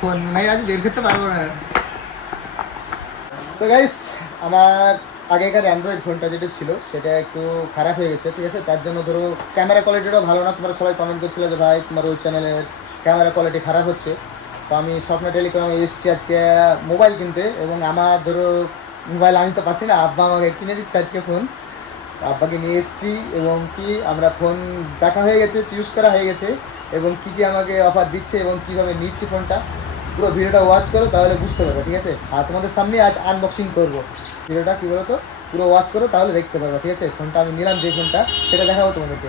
Phone নাই, আজ বের করতে পারব না। তো গাইস আমার আগেকার অ্যান্ড্রয়েড ফোনটা যেটা ছিল, সেটা একটু খারাপ হয়ে গেছে, ঠিক আছে? তার জন্য ধরো ক্যামেরা কোয়ালিটিটাও ভালো না। তোমরা সবাই কমেন্ট করছিল যে, ভাই, তোমার ওই চ্যানেলের ক্যামেরা কোয়ালিটি খারাপ হচ্ছে। তো আমি স্বপ্ন টেলিকমে এসেছি আজকে মোবাইল কিনতে এবং আমার ধরো মোবাইল আমি তো পাচ্ছি না, আব্বা আমাকে কিনে দিচ্ছে আজকে ফোন। আব্বাকে নিয়ে এসেছি এবং কি আমরা ফোন দেখা হয়ে গেছে ইউজ করা হয়ে গেছে এবং কি কি আমাকে অফার দিচ্ছে এবং কীভাবে নিচ্ছি ফোনটা। পুরো ভিডিওটা ওয়াচ করো তাহলে বুঝতে পারবে ঠিক আছে? আর তোমাদের সামনে আজ আনবক্সিং করব। ভিডিওটা কী বলো তো পুরো ওয়াচ করো তাহলে দেখতে পারবে ঠিক আছে? ফোনটা আমি নিলাম যে ফোনটা সেটা দেখাবো তোমাদেরকে।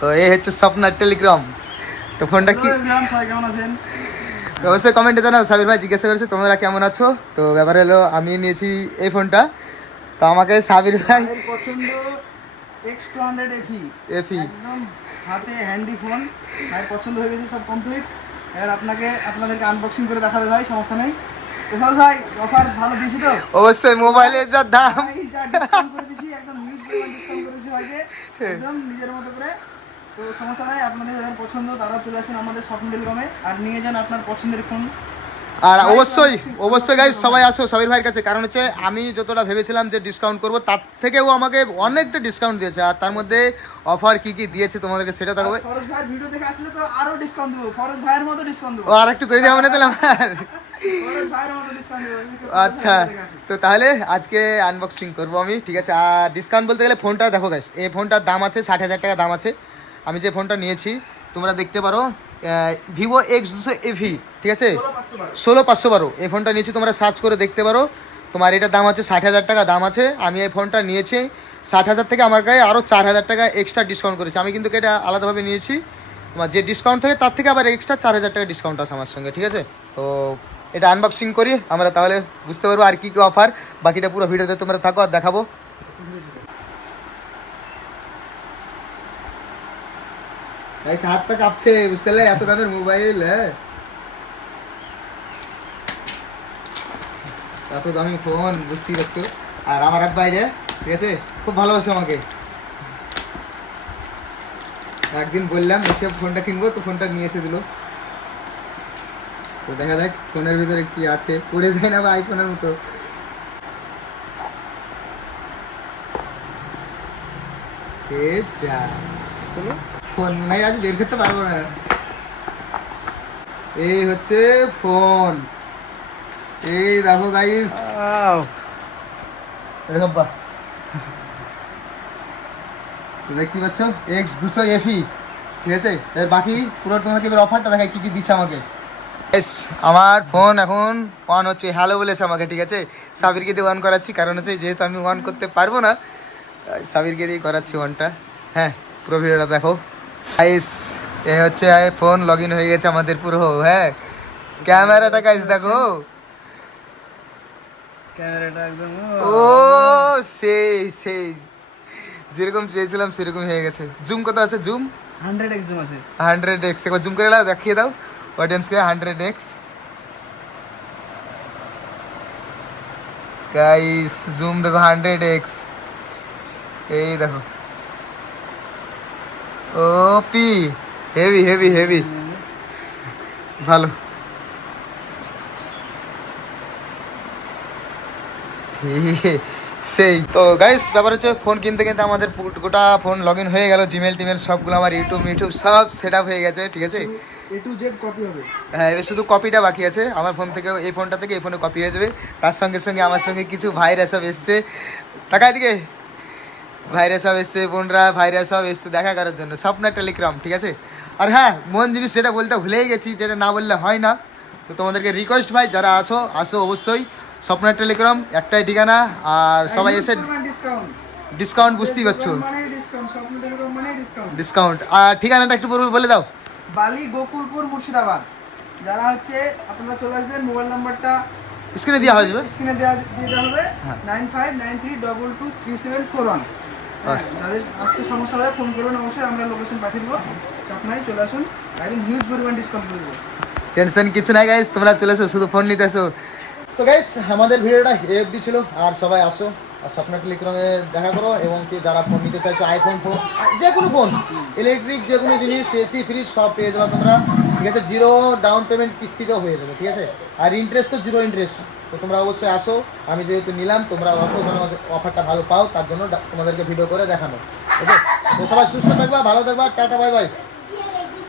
তো এই হচ্ছে স্বপ্নার টেলিগ্রাম। তো ফোনটা কি সবাই কেমন আছেন? অবশ্যই কমেন্টে জানাও সাবির ভাই জিজ্ঞাসা করেছে তোমরা কেমন আছো? তো ব্যাপার হলো আমি নিয়েছি এই ফোনটা। তো আমাকে সাবির ভাই পছন্দ এক্স টু হান্ড্রেড এফি এফি হাতে হ্যান্ডি ফোন ভাইয়ের পছন্দ হয়ে গেছে সব কমপ্লিট এবার আপনাকে আপনাদেরকে আনবক্সিং করে দেখাবে ভাই সমস্যা নেই। তো ভাই অফার ভালো দিয়েছি তো? অবশ্যই মোবাইলের যা দাম। করে দিয়েছি একদম হিউজ ডিসকাউন্ট করেছি ভাইকে। একদম নিজের মতো করে। তো সমস্যা নাই আপনাদের যাদের পছন্দ তারা চলে আসেন আমাদের শপিং টেলিকমে আর নিয়ে যান আপনার পছন্দের ফোন আর অবশ্যই অবশ্যই গাইজ সবাই আসো সাবির ভাইয়ের কাছে। কারণ হচ্ছে আমি যতটা ভেবেছিলাম যে ডিসকাউন্ট করব তার থেকেও আমাকে অনেকটা ডিসকাউন্ট দিয়েছে। আর তার মধ্যে অফার কি কি দিয়েছে তোমাদেরকে সেটা দেখাবো ফরজ ভাইয়ের ভিডিও দেখে আসলে তো আরও ডিসকাউন্ট দেবো। ফরজ ভাইয়ের মতো ডিসকাউন্ট দেবো। আর একটু করে দিয়ে না দিলাম দেবো। আচ্ছা তো তাহলে আজকে আনবক্সিং করব আমি ঠিক আছে? আর ডিসকাউন্ট বলতে গেলে ফোনটা দেখো গাইস এই ফোনটার দাম আছে ষাট হাজার টাকা দাম আছে। আমি যে ফোনটা নিয়েছি তোমরা দেখতে পারো ভিভো এক্স দুশো এভি ঠিক আছে? ষোলো পাঁচশো বারো। এই ফোনটা নিয়েছি, তোমরা সার্চ করে দেখতে পারো। তোমার এটার দাম আছে ষাট হাজার টাকা, দাম আছে। আমি এই ফোনটা নিয়েছি, ষাট হাজার থেকে আমার গায়ে আরও চার হাজার টাকা এক্সট্রা ডিসকাউন্ট করেছি। আমি কিন্তু এটা আলাদাভাবে নিয়েছি। তোমার যে ডিসকাউন্ট থাকে, তার থেকে আবার এক্সট্রা চার হাজার টাকা ডিসকাউন্ট আছে আমার সঙ্গে, ঠিক আছে? তো এটা আনবক্সিং করি, আমরা তাহলে বুঝতে পারব আর কী কী অফার বাকিটা পুরো ভিডিওতে তোমরা থাকো আর দেখাবো। এই হাতটা কাঁপছে, বুঝতে পারলে? এত দামের মোবাইল হ্যাঁ? এত দামি ফোন, বুঝতেই পারছ? আর আমার এক বাইরে ঠিক আছে? খুব ভালোবাসে আমাকে। একদিন বললাম এসে ফোনটা কিনবো, তো ফোনটা নিয়ে এসে দিল। তো দেখা যাক, ফোনের ভিতরে কি আছে। পড়ে যায় না বা আইফোনের মতো। যা। ফোন। নাই আজ বের করতে পারব না। এই হচ্ছে ফোন। এই দেখো গাইস দেখতে পাচ্ছ? এক্স দুশো এফি ঠিক আছে? এর বাকি পুরো তোমাকে এবার অফারটা দেখায় কী কী দিচ্ছে আমাকে। আমার ফোন এখন অন হচ্ছে হ্যালো বলেছে আমাকে ঠিক আছে? সাবিরকে দিয়ে অন করাচ্ছি কারণ হচ্ছে যেহেতু আমি অন করতে পারব না সাবিরকে দিয়ে করাচ্ছি অনটা হ্যাঁ পুরো ভিডিওটা দেখো। গাইস এ হচ্ছে ফোন লগ ইন হয়ে গেছে আমাদের পুরো হ্যাঁ? ক্যামেরাটা গাইস দেখো। ক্যামেরাটা একদম ও সেই সেই। যেরকম চেয়েছিলাম সেরকম হয়ে গেছে। জুম কত আছে? জুম হান্ড্রেড এক্সম আছে। হান্ড্রেড এক্স একবার জুম করে দাও দেখিয়ে দাও। অডিয়েন্সকে হান্ড্রেড এক্স গাইস জুম দেখো হান্ড্রেড এক্স এই দেখো। O P heavy heavy heavy. ভালো। সেই তো গাইস ব্যাপার হচ্ছে ফোন কিনতে কিনতে আমাদের গোটা ফোন লগ ইন হয়ে গেল জিমেল টিমেল সবগুলো আমার ইউটিউব ইউটিউব সব সেট হয়ে গেছে ঠিক আছে? এ টু জেড কপি হবে। হ্যাঁ এবার শুধু কপিটা বাকি আছে আমার ফোন থেকে এই ফোনটা থেকে এই ফোনে কপি হয়ে যাবে। তার সঙ্গে সঙ্গে আমার সঙ্গে কিছু ভাইরা সব এসছে। টাকা এদিকে। ভাইরা সব এসছে বোনরা ভাইরা সব এসছে দেখা করার জন্য। স্বপ্না টেলিগ্রাম ঠিক আছে? আর হ্যাঁ মন জিনিস যেটা বলতে ভুলেই গেছি যেটা না বললে হয় না। তো তোমাদেরকে রিকোয়েস্ট ভাই যারা আছো আসো অবশ্যই। স্বপ্না টেলিগ্রাম একটাই ঠিকানা আর সবাই এসে ডিসকাউন্ট ডিসকাউন্ট বুঝতেই পারছ। ডিসকাউন্ট আর ঠিকানাটা একটু পূর্বে বলে দাও। বালি গোকুলপুর মুর্শিদাবাদ। যারা হচ্ছে আপনারা চলে আসবেন মোবাইল নাম্বারটা স্ক্রিনে দেওয়া হয়ে যাবে স্ক্রিনে দেওয়া দিয়ে দেওয়া হবে। হ্যাঁ। Nine five nine three double two three seven four one. যাদের আসতে সমস্যা হবে ফোন করবেন অবশ্যই আমরা লোকেশন পাঠিয়ে দেবো। আপনারাই চলে আসুন। একদম হিউজ পরিমাণ ডিসকাউন্ট করে দেবো। টেনশন কিছু নাই গাইস তোমরা চলে এসো শুধু ফোন নিতে এসো তো গাইস আমাদের ভিডিওটা এ অবধি ছিল আর সবাই আসো আর স্বপ্ন টেলিগ্রামে দেখা করো এবং কি যারা ফোন নিতে চাইছো আইফোন ফোন যে কোনো ফোন ইলেকট্রিক যে কোনো জিনিস এসি ফ্রিজ সব পেয়ে যাবে তোমরা। ঠিক আছে জিরো ডাউন পেমেন্ট কিস্তিতেও হয়ে যাবে, ঠিক আছে? আর ইন্টারেস্ট তো জিরো ইন্টারেস্ট তো তোমরা অবশ্যই আসো। আমি যেহেতু নিলাম, তোমরা আসো তোমাদের অফারটা ভালো পাও, তার জন্য তোমাদেরকে ভিডিও করে দেখানো ওকে তো সবাই সুস্থ থাকবা, ভালো থাকবা, টাটা বাই বাই